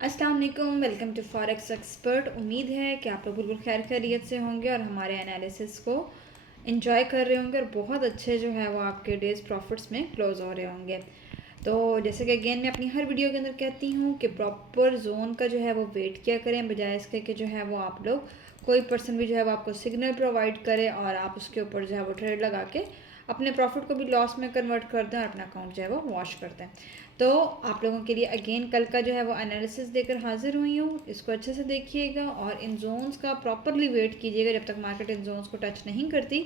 अस्सलाम वालेकुम, welcome to forex expert. उम्मीद है कि आप लोग बिल्कुल खैर खैरियत से होंगे और हमारे एनालिसिस को एंजॉय कर रहे होंगे और बहुत अच्छे जो है वो आपके डेज प्रॉफिट्स में क्लोज हो रहे होंगे। तो जैसे कि अगेन मैं अपनी हर वीडियो के अंदर कहती हूँ कि प्रॉपर जोन का जो है वो वेट किया करें, बजाय इसके कि जो है वो आप लोग कोई पर्सन भी जो है वो आपको सिग्नल प्रोवाइड करे और आप उसके ऊपर जो है वो ट्रेड लगा के अपने प्रॉफिट को भी लॉस में कन्वर्ट करते हैं और अपना अकाउंट जो है वो वॉश करते हैं। तो आप लोगों के लिए अगेन कल का जो है वो एनालिसिस देकर हाजिर हुई हूँ। इसको अच्छे से देखिएगा और इन जोन्स का प्रॉपरली वेट कीजिएगा जब तक मार्केट इन जोन्स को टच नहीं करती।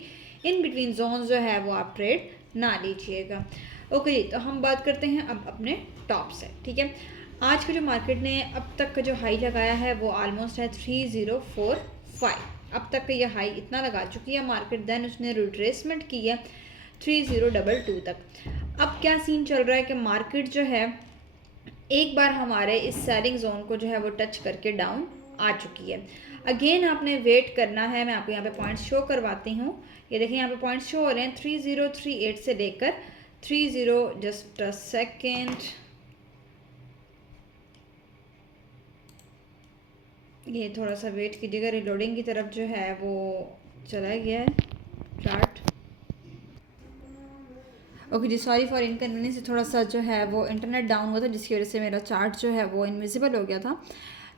इन बिटवीन जोन्स जो है वो आप ट्रेड ना लीजिएगा। ओके जी, तो हम बात करते हैं अब अपने टॉप से। ठीक है, आज का जो मार्केट ने अब तक का जो हाई लगाया है वो ऑलमोस्ट है 3045। अब तक का ये हाई इतना लगा चुकी है मार्केट, देन उसने रिट्रेसमेंट की है 3022 तक। अब क्या सीन चल रहा है कि मार्केट जो है एक बार हमारे इस सेलिंग जोन को जो है वो टच करके डाउन आ चुकी है। अगेन आपने वेट करना है। मैं आपको यहाँ पे पॉइंट्स शो करवाती हूँ। ये देखिए यहाँ पे पॉइंट्स शो हो रहे हैं 3038 से लेकर 30, जस्ट अ सेकेंड, ये थोड़ा सा वेट कीजिएगा, रिलोडिंग की तरफ जो है वो चला गया है चार्ट। ओके जी, सॉरी फॉर इनकन्वीनियंस, थोड़ा सा जो है वो इंटरनेट डाउन हुआ था जिसकी वजह से मेरा चार्ट जो है वो इनविजिबल हो गया था।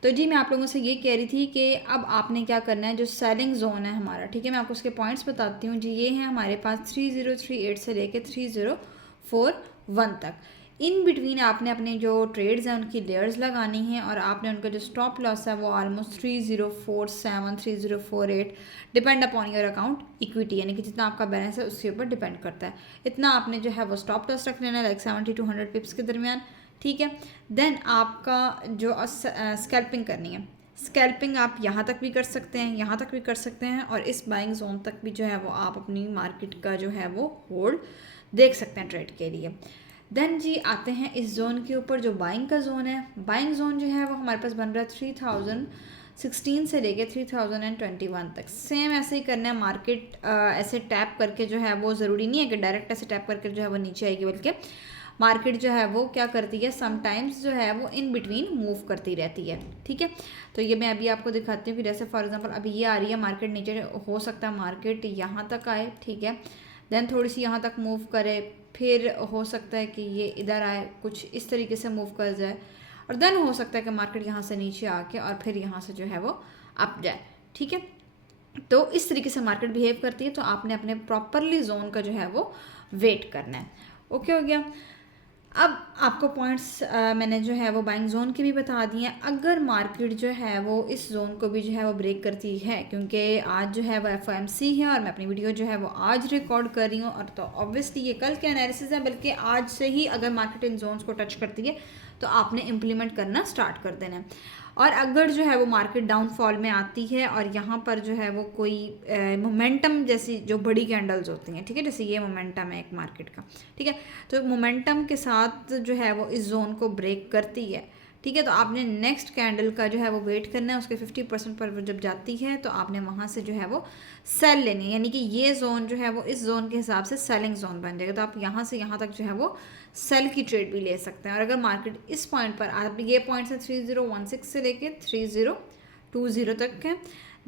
तो जी मैं आप लोगों से ये कह रही थी कि अब आपने क्या करना है, जो सेलिंग जोन है हमारा, ठीक है, मैं आपको उसके पॉइंट्स बताती हूँ जी। ये है हमारे पास 3038 से लेके 3041 तक। इन बिटवीन आपने अपने जो ट्रेड्स हैं उनकी लेयर्स लगानी है और आपने उनका जो स्टॉप लॉस है वो almost 3047 3048, depend upon your account equity, यानी कि जितना आपका बैलेंस है उसके ऊपर डिपेंड करता है। इतना आपने जो है वो स्टॉप लॉस रख लेना है, लाइक 70 to 100 पिप्स के दरमियान। ठीक है, देन आपका जो स्कैल्पिंग करनी है, स्कैल्पिंग आप यहाँ तक भी कर सकते हैं, यहाँ तक भी कर सकते हैं और इस बाइंग जोन तक भी जो है वो आप अपनी मार्केट का जो है वो होल्ड देख सकते हैं ट्रेड के लिए। देन जी आते हैं इस जोन के ऊपर, जो बाइंग का जोन है। बाइंग जोन जो है वो हमारे पास बन रहा है 3016 से लेके 3021 तक। सेम ऐसे ही करना है। मार्केट ऐसे टैप करके जो है वो ज़रूरी नहीं है कि डायरेक्ट ऐसे टैप करके जो है वो नीचे आएगी, बल्कि मार्केट जो है वो क्या करती है, समटाइम्स जो है वो इन बिटवीन मूव करती रहती है। ठीक है, तो ये मैं अभी आपको दिखाती हूँ कि जैसे फॉर एग्जांपल अभी ये आ रही है मार्केट नीचे, हो सकता है मार्केट यहाँ तक आए, ठीक है, देन थोड़ी सी यहाँ तक मूव करे, फिर हो सकता है कि ये इधर आए, कुछ इस तरीके से मूव कर जाए, और देन हो सकता है कि मार्केट यहाँ से नीचे आके और फिर यहाँ से जो है वो अप जाए। ठीक है, तो इस तरीके से मार्केट बिहेव करती है। तो आपने अपने प्रॉपरली जोन का जो है वो वेट करना है। ओके हो गया। अब आपको पॉइंट्स मैंने जो है वो बाइंग जोन के भी बता दिए हैं। अगर मार्केट जो है वो इस जोन को भी जो है वो ब्रेक करती है, क्योंकि आज जो है वो FOMC है और मैं अपनी वीडियो जो है वो आज रिकॉर्ड कर रही हूँ, और तो ऑब्वियसली ये कल के एनालिसिस है, बल्कि आज से ही अगर मार्केट इन जोन्स को टच करती है तो आपने इम्प्लीमेंट करना स्टार्ट कर देना है। और अगर जो है वो मार्केट डाउनफॉल में आती है और यहाँ पर जो है वो कोई मोमेंटम जैसी जो बड़ी कैंडल्स होती हैं, ठीक है, जैसे ये मोमेंटम है एक मार्केट का, ठीक है, तो मोमेंटम के साथ जो है वो इस जोन को ब्रेक करती है, ठीक है, तो आपने नेक्स्ट कैंडल का जो है वो वेट करना है। उसके 50% पर जब जाती है तो आपने वहाँ से जो है वो सेल लेनी है, यानी कि ये जोन जो है वो इस जोन के हिसाब से सेलिंग जोन बन जाएगा। तो आप यहाँ से यहाँ तक जो है वो सेल की ट्रेड भी ले सकते हैं। और अगर मार्केट इस पॉइंट पर, आप ये पॉइंट्स है 3016 से लेके 3020 तक है,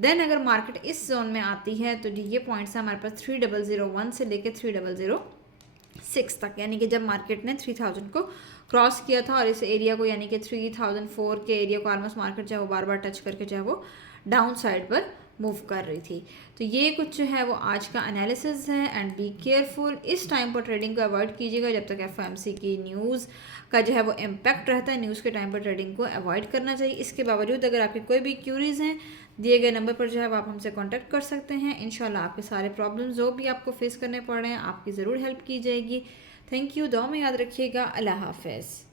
देन अगर मार्केट इस जोन में आती है तो ये पॉइंट्स है हमारे पास 3001 से लेके 3006 तक, यानी कि जब मार्केट ने 3000 को क्रॉस किया था और इस एरिया को, यानी कि 3004 के एरिया को ऑलमोस्ट मार्केट जो है वो बार बार टच करके जो है वो डाउन साइड पर मूव कर रही थी। तो ये कुछ जो है वो आज का एनालिसिस है। एंड बी केयरफुल, इस टाइम पर ट्रेडिंग को अवॉइड कीजिएगा जब तक FOMC की न्यूज़ का जो है वो इम्पैक्ट रहता है। न्यूज़ के टाइम पर ट्रेडिंग को अवॉइड करना चाहिए। इसके बावजूद अगर आपकी कोई भी क्यूरीज हैं, दिए गए नंबर पर जो है वो आप हमसे कॉन्टैक्ट कर सकते हैं। इंशाल्लाह आपके सारे प्रॉब्लम्स जो भी आपको फेस करने पड़ रहे हैं आपकी ज़रूर हेल्प की जाएगी। थैंक यू, दुआ में याद रखिएगा। अल्लाह हाफ़िज़।